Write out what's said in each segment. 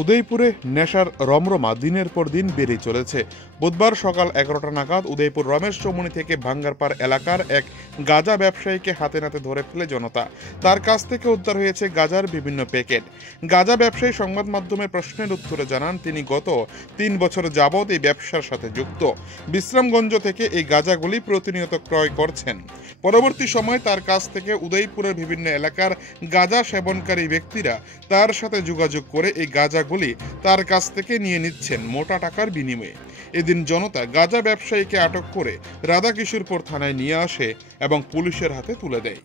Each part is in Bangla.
উদয়পুরে নেশার রমরমা দিনের পর দিন বেড়ে চলেছে। বুধবার সকাল 11টা নাগাদ উদয়পুর রমেশ চৌমুহনী থেকে ভাঙ্গারপাড় এলাকার এক গাঁজা ব্যবসায়ীকে হাতে নাতে ধরে ফেলে জনতা। তার কাছ থেকে উদ্ধার হয়েছে গাঁজার বিভিন্ন প্যাকেট। গাঁজা ব্যবসায়ী সংবাদ মাধ্যমের প্রশ্নের উত্তরে জানান, তিনি গত 3 বছর যাবৎ এই ব্যবসার সাথে যুক্ত। বিশ্রামগঞ্জ থেকে এই গাঁজাগুলি প্রতিনিয়ত ক্রয় করছেন। পরবর্তী সময় তার কাছ থেকে উদয়পুরের বিভিন্ন এলাকার গাঁজা সেবনকারী ব্যক্তিরা তার সাথে যোগাযোগ করে এই গাঁজাগুলি তার কাছ থেকে নিয়ে নিচ্ছেন মোটা টাকার বিনিময়ে। এদিন জনতা গাঁজা ব্যবসায়ীকে আটক করে রাধাকিশোরপুর থানায় নিয়ে আসে এবং পুলিশের হাতে তুলে দেয়।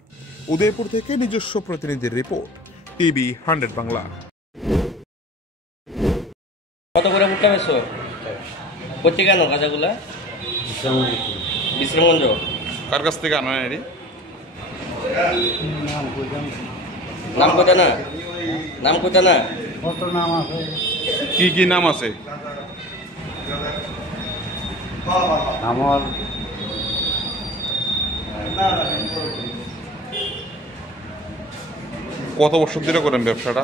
উদয়পুর থেকে নিজস্ব প্রতিনিধির রিপোর্ট, টিভি 100 বাংলা। কত করে ফুটটা বেছো? কোথা কেন গাঁজাগুলা? বিশ্রামগঞ্জ। কার কাছ থেকে আনো এরি? নাম কইতা না? নাম কইতা না? কত নাম আছে? কি কি নাম আছে? আমার কত বছর ধরে করেন ব্যবসাটা?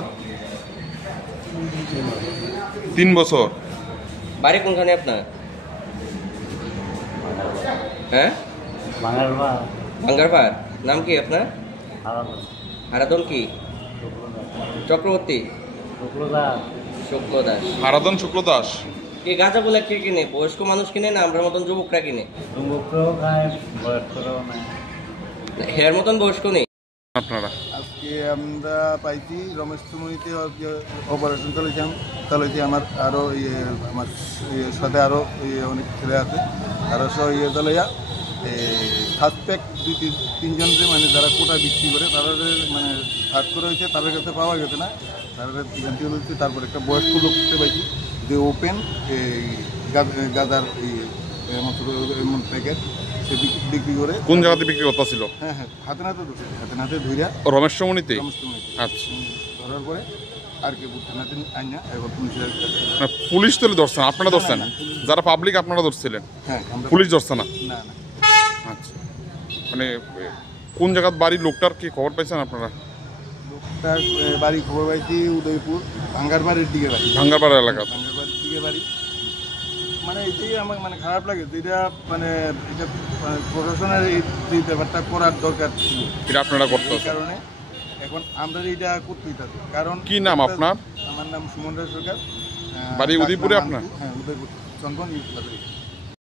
3 বছর। বাড়ি কোনখানে আপনার? হ্যাঁ, ভাঙ্গারপাড়। নাম কি আপনার? হারাদন কি? চক্রবর্তী? শুক্লদাস। হারাদন শুক্লদাস। এই গাঁজাগুলা কে কিনে? বয়স্ক মানুষ কিনে না আমরা মতন যুবকরা কিনে? হের মতন বয়স্ক নেই। আপনারা আজকে আমরা পাইছি রমেশ চৌমুহনীতে অপারেশন চালাইছি। আমার আরও আমার সাথে আরও অনেক ছেলে আছে, আরও সব চালাইয়া সাসপেক্ট 2-3 মানে যারা কোটা বিক্রি করে তারা মানে সার্চ করা হয়েছে, তাদের কাছে পাওয়া গেছে না, তারা এখান থেকে হচ্ছে। তারপর একটা বয়স্ক লোককে পাইছি যে ওপেন গাঁজার এমন প্যাকেট সে বিক্রি করে। কোন জায়গাতে বিক্রি করতে ছিল? হ্যাঁ, হাতে নাতে ধইরা রমেশ চৌমুহনীতে। আচ্ছা, ধরার পরে আর কি থানাতে আইনা এখন পুলিশের পুলিশ তো ধরছেন, আপনারা ধরছেন? যারা পাবলিক আপনারা ধরছিলেন? হ্যাঁ, পুলিশ ধরছে না? না। আচ্ছা, মানে কোন জায়গার বাড়ির লোকটার কি খবর পাইছেন আপনারা? লোকটার বাড়ি খবর পাইছি উদয়পুর ভাঙ্গারবাড়ির দিকে বাড়ি। ভাঙ্গারপাড়া এলাকা। ভাঙ্গারবাড়ির দিকে বাড়ি। মানে এটাই আমার মানে খারাপ লাগে, যেটা মানে এটা প্রশাসনের এই ব্যাপারটা করার দরকার ছিল, এটা আপনারা করতে এই কারণে এখন আমরা এটা করতেই থাকি। কারণ কি নাম আপনার? আমার নাম সুমন রায় সরকার। বাড়ি উদয়পুরে আপনার? হ্যাঁ, উদয়পুর চন্দন ইউজ।